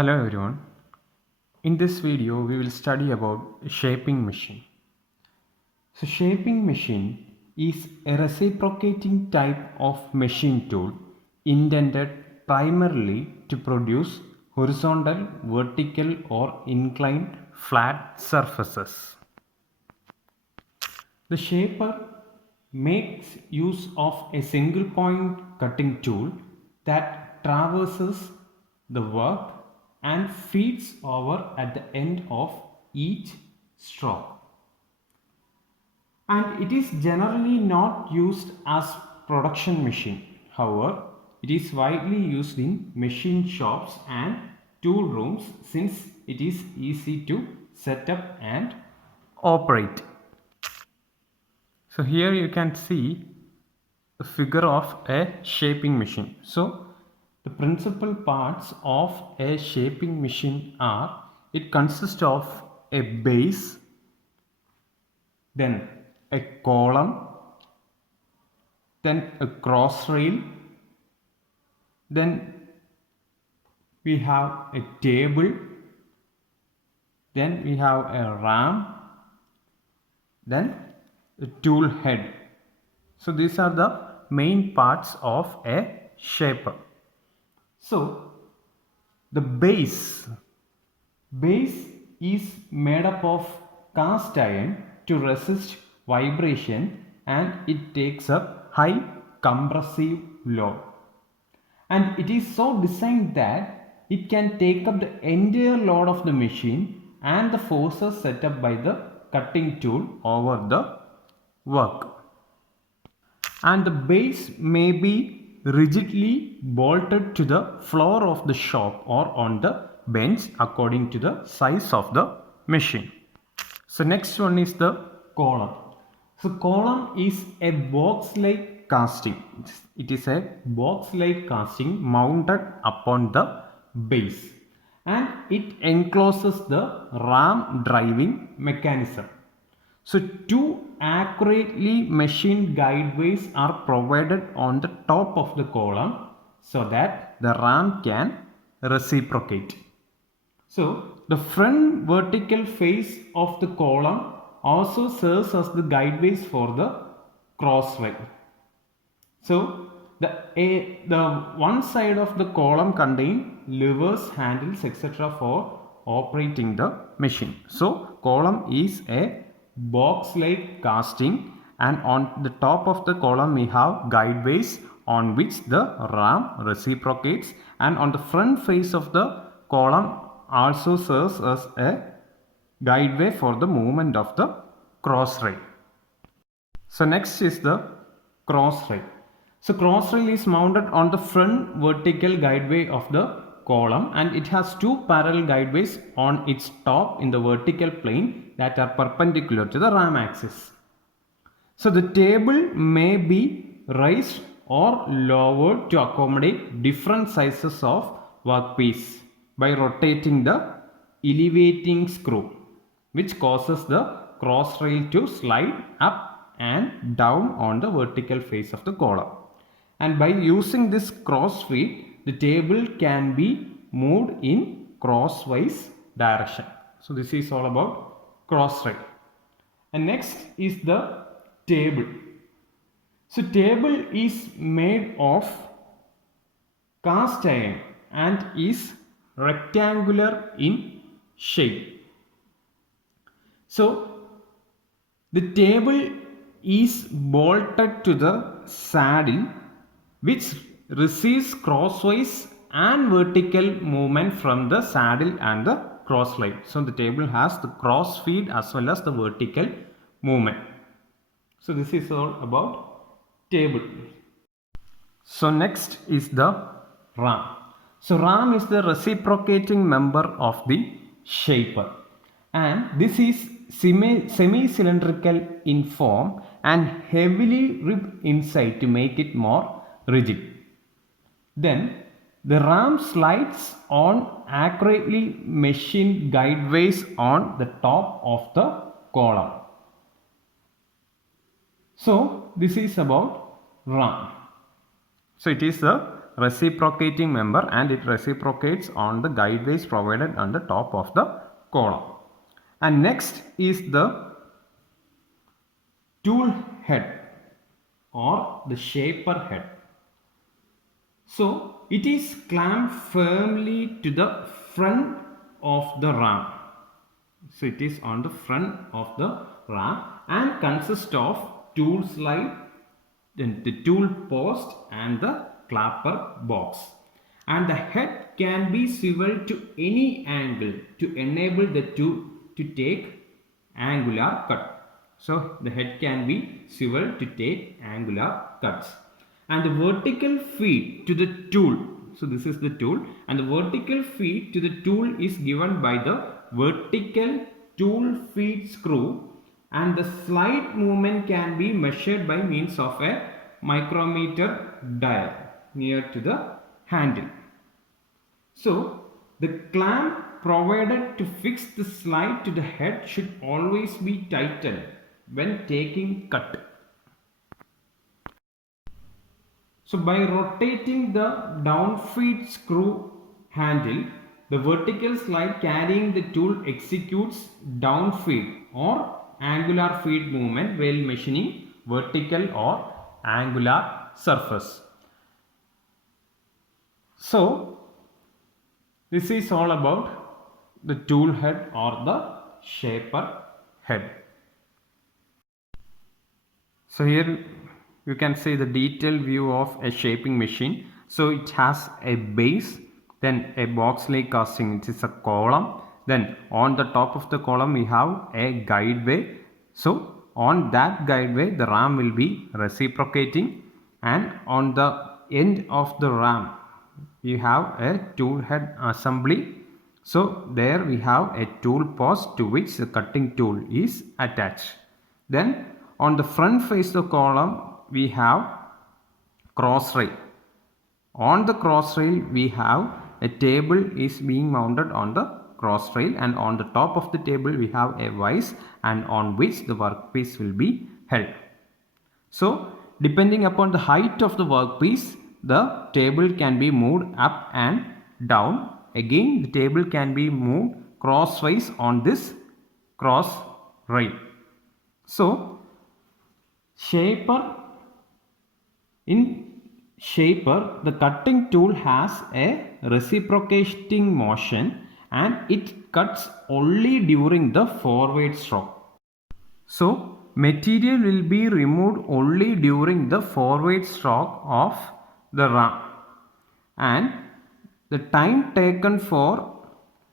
Hello everyone. In this video we will study about shaping machine. So shaping machine is a reciprocating type of machine tool intended primarily to produce horizontal, vertical or inclined flat surfaces. The shaper makes use of a single point cutting tool that traverses the work and feeds over at the end of each stroke. And it is generally not used as production machine. However, it is widely used in machine shops and tool rooms since it is easy to set up and operate. So here you can see the figure of a shaping machine. So the principal parts of a shaping machine are, it consists of a base, then a column, then a cross rail, then we have a table, then we have a ram, then a tool head. So these are the main parts of a shaper. So the base is made up of cast iron to resist vibration and it takes up high compressive load. And it is so designed that it can take up the entire load of the machine and the forces set up by the cutting tool over the work. And the base may be rigidly bolted to the floor of the shop or on the bench according to the size of the machine. So next one is the column. So column is a box-like casting. It is a box-like casting mounted upon the base and it encloses the ram driving mechanism. So two accurately machined guideways are provided on the top of the column so that the ram can reciprocate. So the front vertical face of the column also serves as the guideways for the crossrail. So the one side of the column contain levers, handles, etc. for operating the machine. So column is a box-like casting and on the top of the column we have guideways on which the ram reciprocates, and on the front face of the column also serves as a guideway for the movement of the cross rail. So next is the cross rail. So cross rail is mounted on the front vertical guideway of the column and it has two parallel guideways on its top in the vertical plane that are perpendicular to the ram axis. So the table may be raised or lowered to accommodate different sizes of workpiece by rotating the elevating screw, which causes the cross rail to slide up and down on the vertical face of the column. And by using this cross feed, the table can be moved in crosswise direction. So this is all about cross rail. And next is the table. So table is made of cast iron and is rectangular in shape. So the table is bolted to the saddle which receives crosswise and vertical movement from the saddle and the cross line. So the table has the cross feed as well as the vertical movement. So this is all about table. So next is the ram. So ram is the reciprocating member of the shaper and this is semi-cylindrical in form and heavily ribbed inside to make it more rigid. Then the ram slides on accurately machined guideways on the top of the column. So this is about ram. So it is the reciprocating member and it reciprocates on the guideways provided on the top of the column. And next is the tool head or the shaper head. So it is clamped firmly to the front of the ram. So it is on the front of the ram and consists of tool slide, then the tool post and the clapper box. And the head can be swiveled to any angle to enable the tool to take angular cut. So the head can be swiveled to take angular cuts. And the vertical feed to the tool. So this is the tool, and the vertical feed to the tool is given by the vertical tool feed screw, and the slide movement can be measured by means of a micrometer dial near to the handle. So the clamp provided to fix the slide to the head should always be tightened when taking cut. So by rotating the downfeed screw handle, the vertical slide carrying the tool executes downfeed or angular feed movement while machining vertical or angular surface. So this is all about the tool head or the shaper head. So here you can see the detailed view of a shaping machine. So it has a base, then a box like casting, it is a column, then on the top of the column we have a guideway. So on that guideway the ram will be reciprocating, and on the end of the ram we have a tool head assembly. So there we have a tool post to which the cutting tool is attached. Then on the front face of the column we have cross rail. On the cross rail we have a table is being mounted on the cross rail, and on the top of the table we have a vise and on which the workpiece will be held. So depending upon the height of the workpiece, the table can be moved up and down. Again the table can be moved crosswise on this cross rail. So in shaper, the cutting tool has a reciprocating motion and it cuts only during the forward stroke. So material will be removed only during the forward stroke of the ram, and the time taken for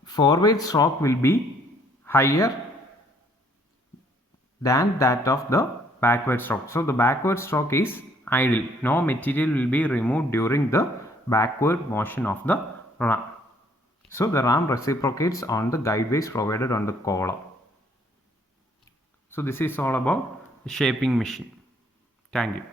forward stroke will be higher than that of the backward stroke. So the backward stroke is idle. No material will be removed during the backward motion of the ram. So the ram reciprocates on the guideways provided on the column. So this is all about the shaping machine. Thank you.